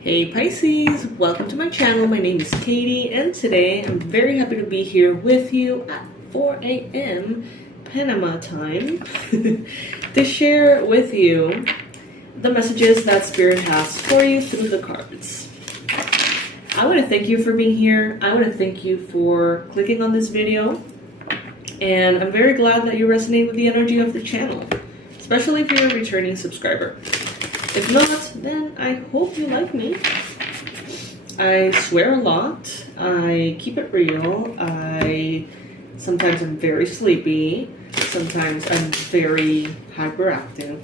Hey Pisces, welcome to my channel. My name is Katie and today I'm very happy to be here with you at 4 a.m. Panama time to share with you the messages that Spirit has for you through the cards. I want to thank you for being here. I want to thank you for clicking on this video, and I'm very glad that you resonate with the energy of the channel, especially if you're a returning subscriber. If not, then I hope you like me. I swear a lot. I keep it real. Sometimes I'm very sleepy. Sometimes I'm very hyperactive.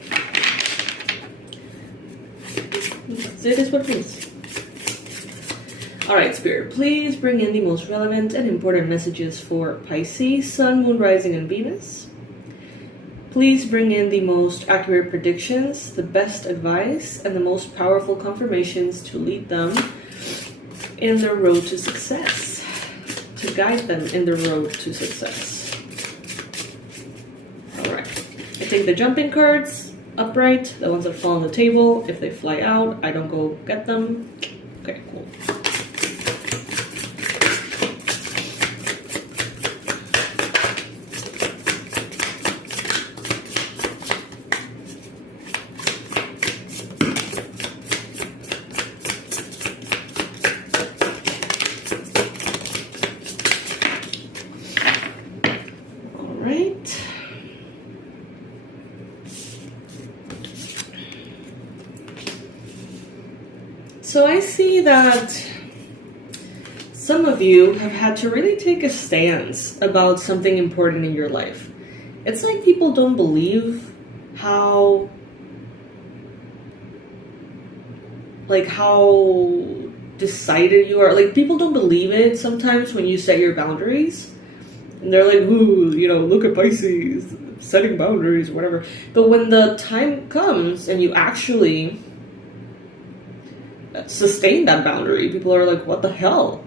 It is what it is. Alright, Spirit, please bring in the most relevant and important messages for Pisces, Sun, Moon, Rising, and Venus. Please bring in the most accurate predictions, the best advice, and the most powerful confirmations to lead them in their road to success, to guide them in the road to success. Alright, I take the jumping cards upright, the ones that fall on the table. If they fly out, I don't go get them. Okay, cool. So I see that some of you have had to really take a stance about something important in your life. It's like people don't believe how decided you are. Like, people don't believe it sometimes when you set your boundaries. And they're like, ooh, look at Pisces, setting boundaries, whatever. But when the time comes and you actually sustain that boundary, people are like, what the hell?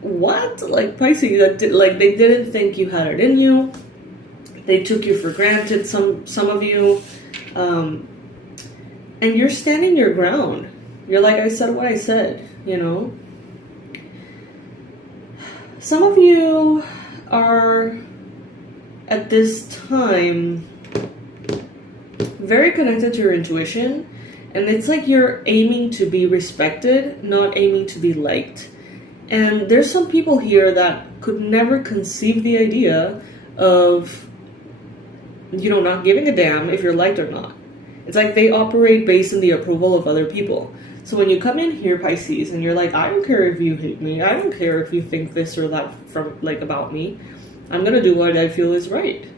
What? Like, Pisces, they didn't think you had it in you. They took you for granted, some of you. And you're standing your ground. You're like, I said what I said, Some of you are, at this time, very connected to your intuition. And it's like you're aiming to be respected, not aiming to be liked. And there's some people here that could never conceive the idea of, not giving a damn if you're liked or not. It's like they operate based on the approval of other people. So when you come in here, Pisces, and you're like, I don't care if you hate me. I don't care if you think this or that about me. I'm going to do what I feel is right.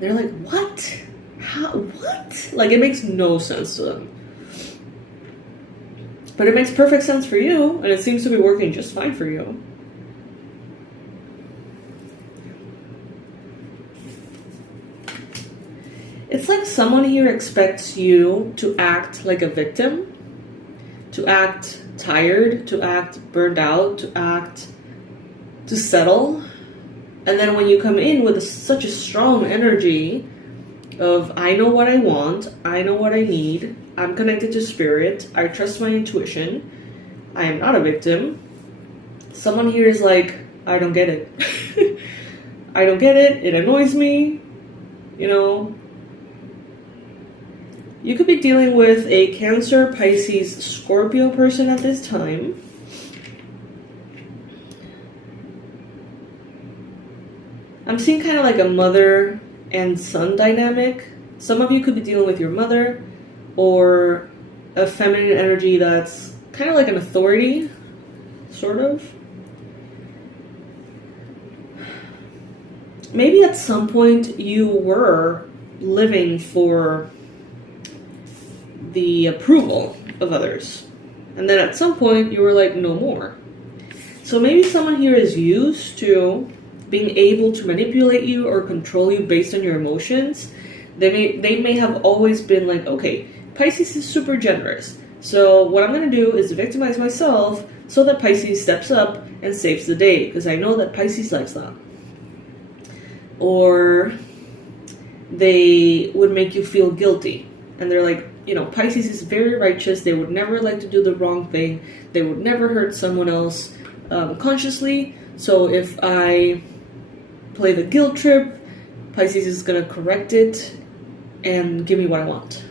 They're like, what? How? What? Like, it makes no sense to them. But it makes perfect sense for you, and it seems to be working just fine for you. It's like someone here expects you to act like a victim, to act tired, to act burned out, to settle. And then when you come in with such a strong energy of, I know what I want, I know what I need, I'm connected to Spirit, I trust my intuition, I am not a victim. Someone here is like, I don't get it. I don't get it, it annoys me, You could be dealing with a Cancer, Pisces, Scorpio person at this time. I'm seeing kind of like a mother and son dynamic. Some of you could be dealing with your mother, or a feminine energy that's kind of like an authority, sort of. Maybe at some point you were living for the approval of others, and then at some point you were like, no more. So maybe someone here is used to being able to manipulate you or control you based on your emotions. They may have always been like, okay, Pisces is super generous, so what I'm going to do is victimize myself so that Pisces steps up and saves the day, because I know that Pisces likes that. Or they would make you feel guilty, and they're like, you know, Pisces is very righteous. They would never like to do the wrong thing. They would never hurt someone else consciously. So if I play the guilt trip, Pisces is going to correct it and give me what I want.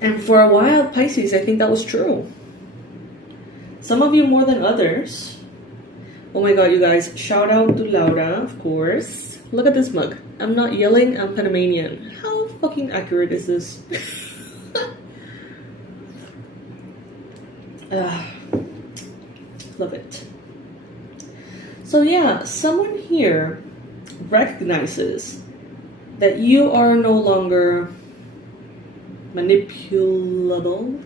And for a while, Pisces, I think that was true. Some of you more than others. Oh my god, you guys. Shout out to Laura, of course. Look at this mug. I'm not yelling, I'm Panamanian. How fucking accurate is this? Love it. So yeah, someone here recognizes that you are no longer manipulable,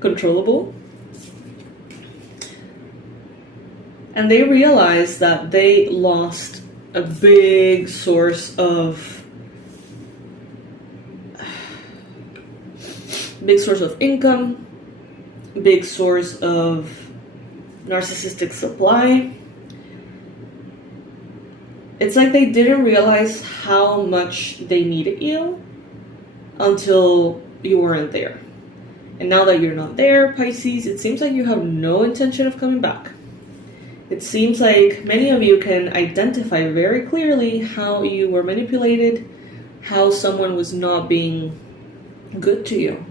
controllable. And they realize that they lost a big source of income, big source of narcissistic supply. It's like they didn't realize how much they needed you until you weren't there. And now that you're not there, Pisces, it seems like you have no intention of coming back. It seems like many of you can identify very clearly how you were manipulated, how someone was not being good to you.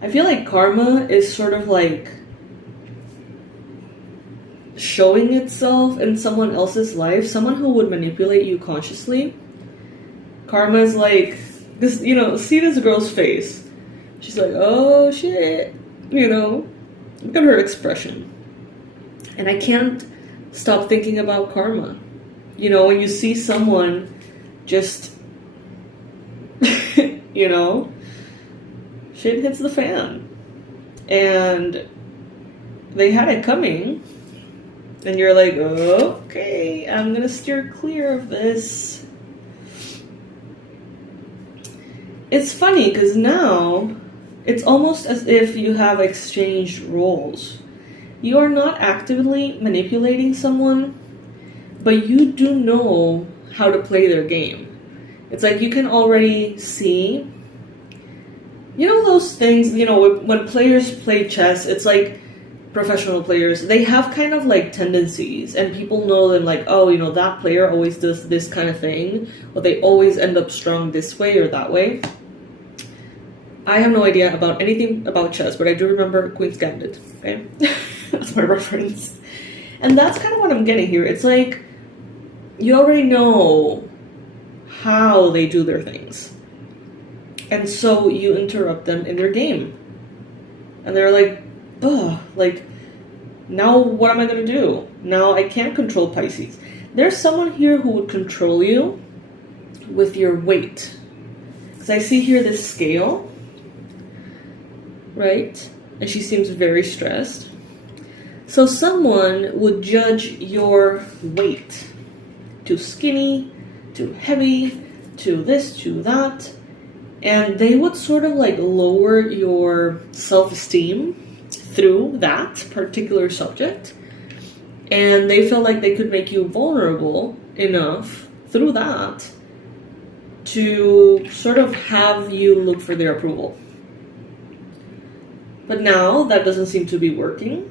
I feel like karma is sort of like showing itself in someone else's life, someone who would manipulate you consciously. Karma is like this, you know, see this girl's face. She's like, oh shit, you know, look at her expression. And I can't stop thinking about karma. You know, when you see someone just, you know, shit hits the fan. And they had it coming. And you're like, okay, I'm going to steer clear of this. It's funny because now it's almost as if you have exchanged roles. You are not actively manipulating someone, but you do know how to play their game. It's like you can already see, you know, those things, you know, when players play chess, it's like professional players, they have kind of like tendencies, and people know them like, oh, you know, that player always does this kind of thing, or they always end up strong this way or that way. I have no idea about anything about chess, but I do remember Queen's Gambit, okay? That's my reference. And that's kind of what I'm getting here. It's like, you already know how they do their things. And so you interrupt them in their game. And they're like, ugh, like, now what am I going to do? Now I can't control Pisces. There's someone here who would control you with your weight. Because I see here this scale, right? And she seems very stressed. So someone would judge your weight. Too skinny, too heavy, too this, too that. And they would sort of like lower your self-esteem through that particular subject. And they felt like they could make you vulnerable enough through that to sort of have you look for their approval. But now that doesn't seem to be working.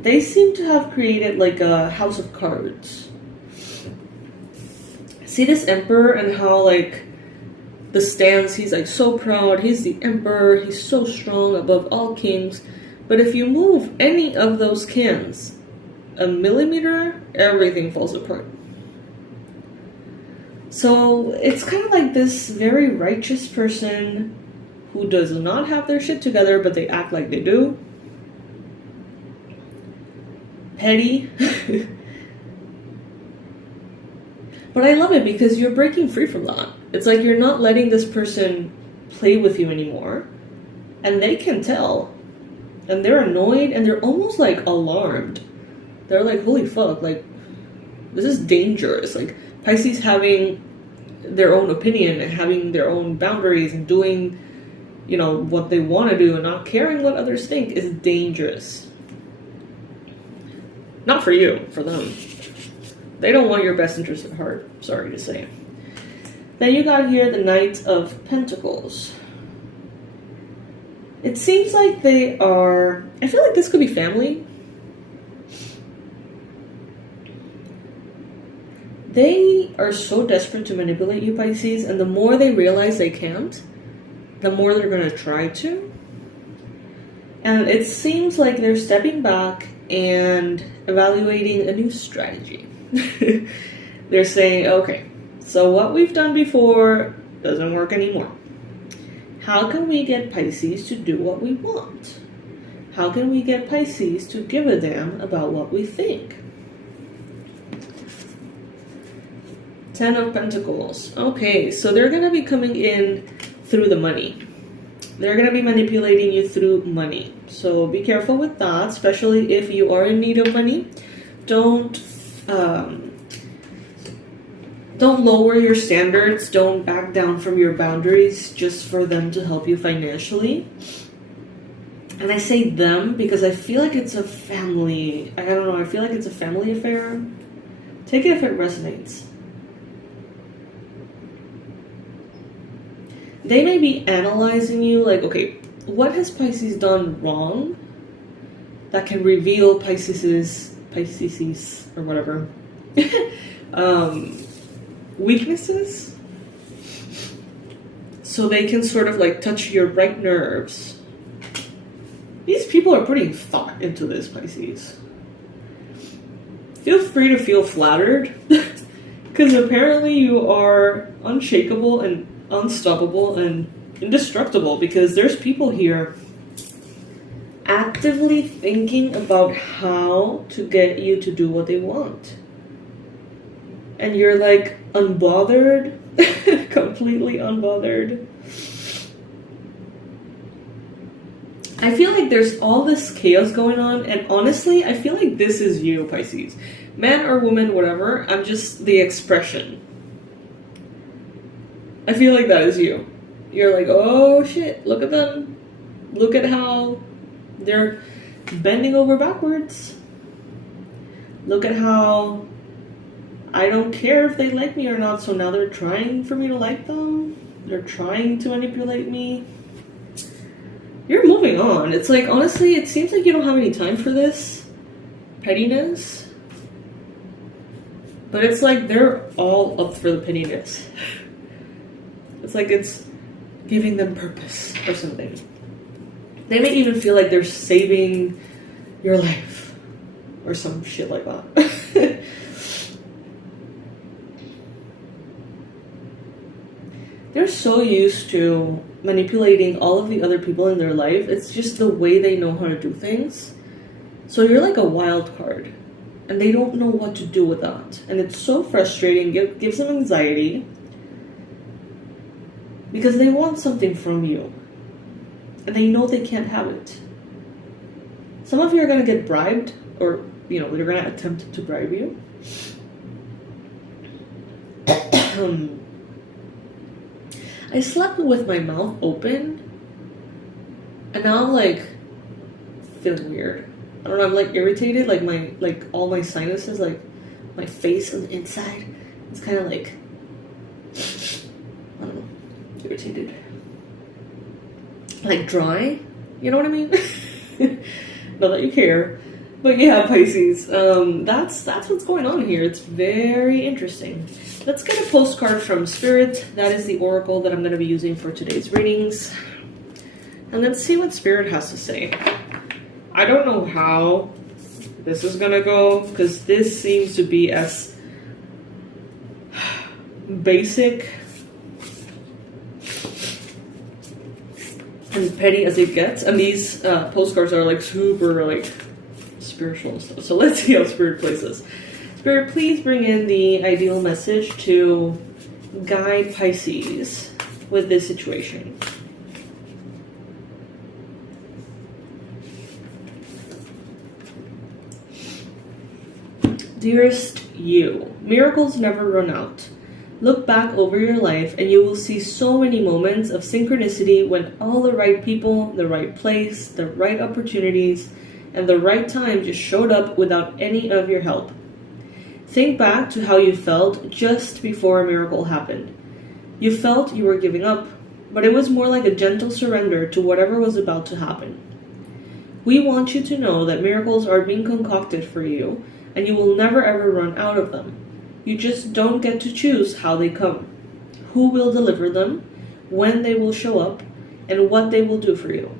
They seem to have created like a house of cards. See this emperor and how like the stance, he's like so proud, he's the emperor, he's so strong above all kings. But if you move any of those cans a millimeter, everything falls apart. So it's kind of like this very righteous person who does not have their shit together, but they act like they do. Petty. But I love it because you're breaking free from that. It's like you're not letting this person play with you anymore. And they can tell. And they're annoyed and they're almost like alarmed. They're like, holy fuck, like, this is dangerous. Like, Pisces having their own opinion and having their own boundaries and doing, you know, what they want to do and not caring what others think is dangerous. Not for you, for them. They don't want your best interest at heart, sorry to say. Then you got here the Knight of Pentacles. It seems like they are, I feel like this could be family. They are so desperate to manipulate you, Pisces, and the more they realize they can't, the more they're going to try to. And it seems like they're stepping back and evaluating a new strategy. They're saying, okay, so what we've done before doesn't work anymore. How can we get Pisces to do what we want? How can we get Pisces to give a damn about what we think? Ten of Pentacles. Okay, so they're going to be coming in through the money. They're going to be manipulating you through money. So be careful with that, especially if you are in need of money. Don't lower your standards. Don't back down from your boundaries just for them to help you financially. And I say them because I feel like it's a family. I don't know. I feel like it's a family affair. Take it if it resonates. They may be analyzing you like, okay, what has Pisces done wrong that can reveal Pisces or whatever weaknesses, so they can sort of like touch your right nerves. These people are putting thought into this, Pisces. Feel free to feel flattered because apparently you are unshakable and unstoppable and indestructible, because there's people here actively thinking about how to get you to do what they want. And you're like unbothered, completely unbothered. I feel like there's all this chaos going on, and honestly, I feel like this is you, Pisces. Man or woman, whatever, I'm just the expression. I feel like that is you. You're like, oh shit, look at them. Look at how they're bending over backwards. Look at how I don't care if they like me or not, so now they're trying for me to like them. They're trying to manipulate me. You're moving on. It's like, honestly, it seems like you don't have any time for this pettiness. But it's like they're all up for the pettiness. It's like it's giving them purpose or something. They may even feel like they're saving your life or some shit like that. They're so used to manipulating all of the other people in their life. It's just the way they know how to do things. So you're like a wild card, and they don't know what to do with that. And it's so frustrating. It gives them anxiety. Because they want something from you. And they know they can't have it. Some of you are going to get bribed. Or, you know, they're going to attempt to bribe you. I slept with my mouth open. And now I'm like feeling weird. I don't know, I'm like irritated. Like all my sinuses, like my face on the inside. It's kind of like, I don't know, irritated, like dry, you know what I mean? Not that you care, but yeah, Pisces, that's what's going on here. It's very interesting. Let's get a postcard from Spirit. That is the oracle that I'm going to be using for today's readings, and let's see what Spirit has to say. I don't know how this is gonna go, because this seems to be as basic and petty as it gets, and these postcards are like super like spiritual and stuff. So let's see how Spirit plays this. Spirit, please bring in the ideal message to guide Pisces with this situation. Dearest you, miracles never run out. Look back over your life and you will see so many moments of synchronicity when all the right people, the right place, the right opportunities, and the right time just showed up without any of your help. Think back to how you felt just before a miracle happened. You felt you were giving up, but it was more like a gentle surrender to whatever was about to happen. We want you to know that miracles are being concocted for you, and you will never ever run out of them. You just don't get to choose how they come, who will deliver them, when they will show up, and what they will do for you.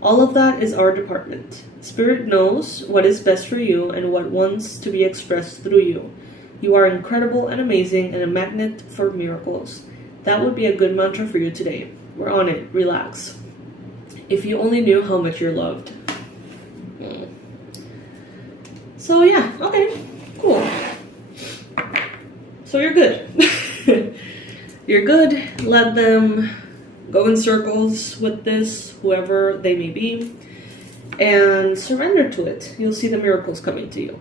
All of that is our department. Spirit knows what is best for you and what wants to be expressed through you. You are incredible and amazing and a magnet for miracles. That would be a good mantra for you today. We're on it. Relax. If you only knew how much you're loved. So yeah, okay, cool. So you're good. You're good. Let them go in circles with this, whoever they may be, and surrender to it. You'll see the miracles coming to you.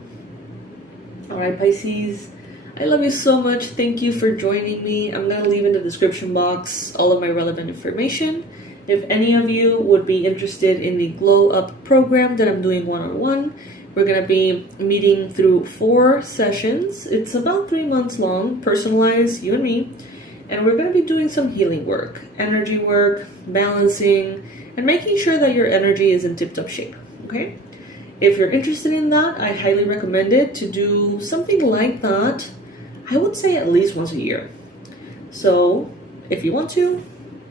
All right, Pisces, I love you so much. Thank you for joining me. I'm going to leave in the description box all of my relevant information. If any of you would be interested in the Glow Up program that I'm doing one-on-one, we're going to be meeting through 4 sessions. It's about 3 months long, personalized, you and me. And we're going to be doing some healing work, energy work, balancing, and making sure that your energy is in tip-top shape, okay? If you're interested in that, I highly recommend it to do something like that. I would say at least once a year. So if you want to,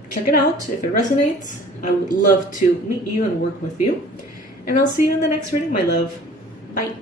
check it out. If it resonates, I would love to meet you and work with you. And I'll see you in the next reading, my love. Bye.